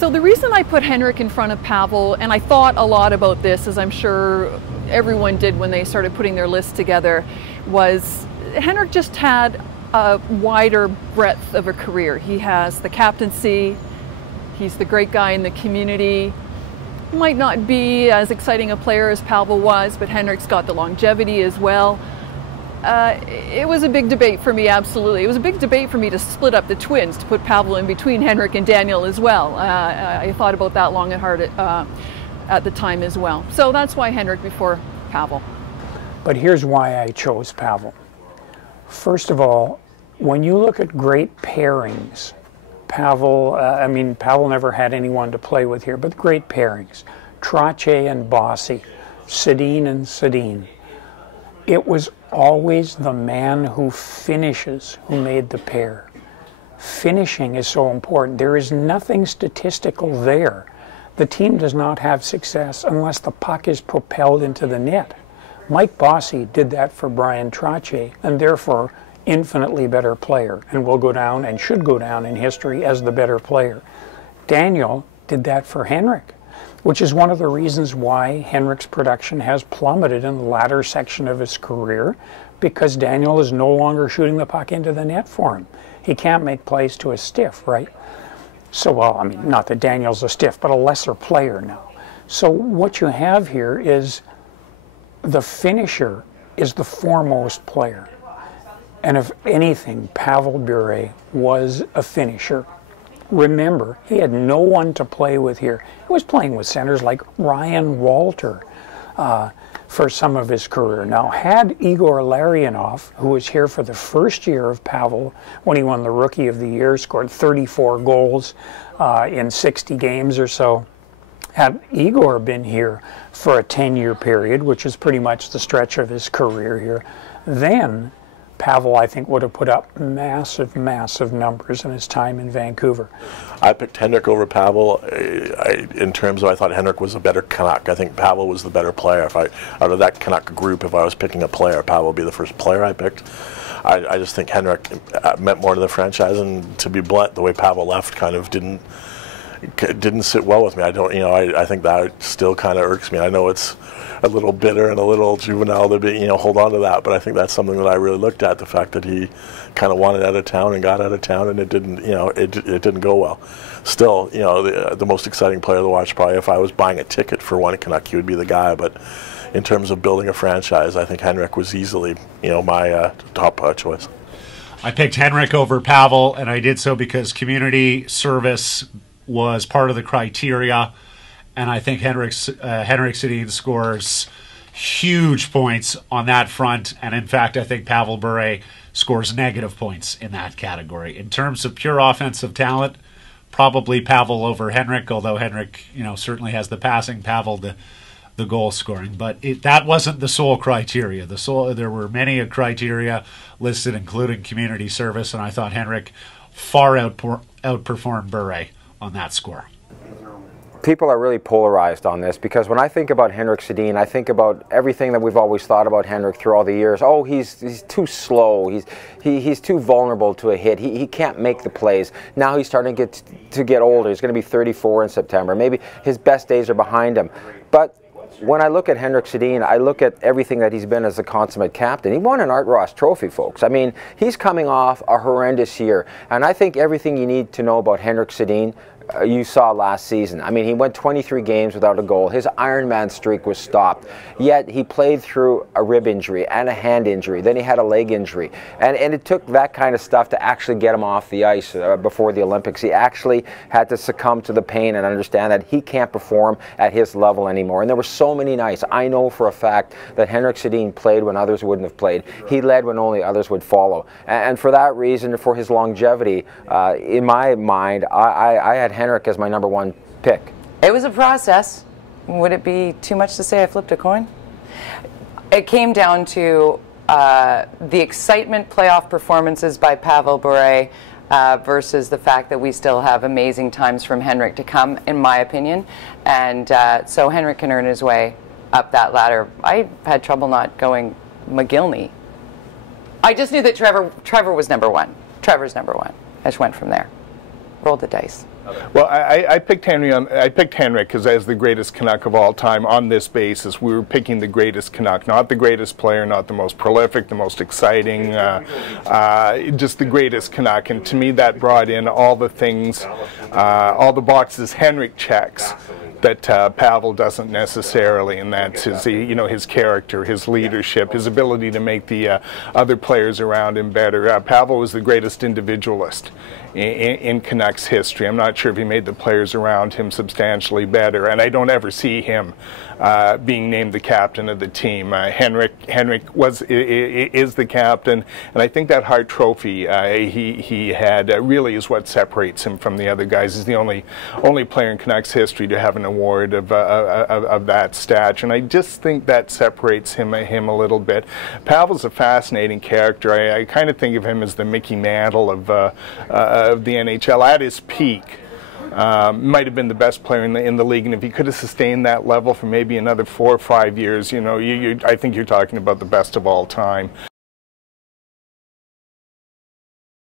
So the reason I put Henrik in front of Pavel, and I thought a lot about this, as I'm sure everyone did when they started putting their list together, was Henrik just had a wider breadth of a career. He has the captaincy, he's the great guy in the community. Might not be as exciting a player as Pavel was, but Henrik's got the longevity as well. It was a big debate for me, absolutely. It was a big debate for me to split up the twins, to put Pavel in between Henrik and Daniel as well. I thought about that long and hard at the time as well. So that's why Henrik before Pavel. But here's why I chose Pavel. First of all, when you look at great pairings, Pavel never had anyone to play with here, but great pairings. Trottier and Bossy, Sedin and Sedin. It was always the man who finishes who made the pair. Finishing is so important. There is nothing statistical there. The team does not have success unless the puck is propelled into the net. Mike Bossy did that for Bryan Trottier, and therefore infinitely better player, and will go down and should go down in history as the better player. Daniel did that for Henrik, which is one of the reasons why Henrik's production has plummeted in the latter section of his career, because Daniel is no longer shooting the puck into the net for him. He can't make plays to a stiff, right? So, well, I mean, not that Daniel's a stiff, but a lesser player now. So what you have here is the finisher is the foremost player. And if anything, Pavel Bure was a finisher. Remember, he had no one to play with here. He was playing with centers like Ryan Walter for some of his career. Now, had Igor Larionov, who was here for the first year of Pavel when he won the Rookie of the Year, scored 34 goals in 60 games or so, had Igor been here for a 10-year period, which is pretty much the stretch of his career here, then Pavel, I think, would have put up massive, massive numbers in his time in Vancouver. I picked Henrik over Pavel in terms of I thought Henrik was a better Canuck. I think Pavel was the better player. Out of that Canuck group, if I was picking a player, Pavel would be the first player I picked. I just think Henrik meant more to the franchise, and to be blunt, the way Pavel left kind of didn't sit well with me. I think that still kind of irks me. I know it's a little bitter and a little juvenile to be, hold on to that, but I think that's something that I really looked at, the fact that he kind of wanted out of town and got out of town, and it didn't, it didn't go well. Still, the most exciting player to watch, probably if I was buying a ticket for one Canuck, he would be the guy, but in terms of building a franchise, I think Henrik was easily, my top choice. I picked Henrik over Pavel, and I did so because community service was part of the criteria, and I think Henrik Sedin scores huge points on that front, and in fact I think Pavel Bure scores negative points in that category. In terms of pure offensive talent, probably Pavel over Henrik, although Henrik certainly has the passing, Pavel the goal scoring, but that wasn't the sole criteria. There were many criteria listed, including community service, and I thought Henrik far outperformed Bure on that score. People are really polarized on this, because when I think about Henrik Sedin, I think about everything that we've always thought about Henrik through all the years. Oh, he's too slow. He's too vulnerable to a hit. He can't make the plays. Now he's starting to get older. He's going to be 34 in September. Maybe his best days are behind him. But when I look at Henrik Sedin, I look at everything that he's been as a consummate captain. He won an Art Ross Trophy, folks. I mean, he's coming off a horrendous year. And I think everything you need to know about Henrik Sedin you saw last season. I mean, he went 23 games without a goal. His Ironman streak was stopped. Yet he played through a rib injury and a hand injury. Then he had a leg injury. And it took that kind of stuff to actually get him off the ice before the Olympics. He actually had to succumb to the pain and understand that he can't perform at his level anymore. And there were so many nights. I know for a fact that Henrik Sedin played when others wouldn't have played. He led when only others would follow. And for that reason, for his longevity, in my mind, I had Henrik as my #1 pick. It was a process. Would it be too much to say I flipped a coin? It came down to the excitement playoff performances by Pavel Bure versus the fact that we still have amazing times from Henrik to come, in my opinion. And so Henrik can earn his way up that ladder. I had trouble not going McGillney. I just knew that Trevor was #1. Trevor's #1. I just went from there. Rolled the dice. Well, I picked Henrik as the greatest Canuck of all time on this basis. We were picking the greatest Canuck, not the greatest player, not the most prolific, the most exciting, just the greatest Canuck. And to me, that brought in all the things, all the boxes Henrik checks that Pavel doesn't necessarily, and that's his, his character, his leadership, his ability to make the other players around him better. Pavel was the greatest individualist in Canucks history. I'm not sure if he made the players around him substantially better, and I don't ever see him being named the captain of the team. Henrik is the captain, and I think that Hart Trophy he had really is what separates him from the other guys. He's the only player in Canucks history to have an award of that stature, and I just think that separates him a little bit. Pavel's a fascinating character. I kind of think of him as the Mickey Mantle of the NHL at his peak. Might have been the best player in the league, and if he could have sustained that level for maybe another 4 or 5 years, I think you're talking about the best of all time.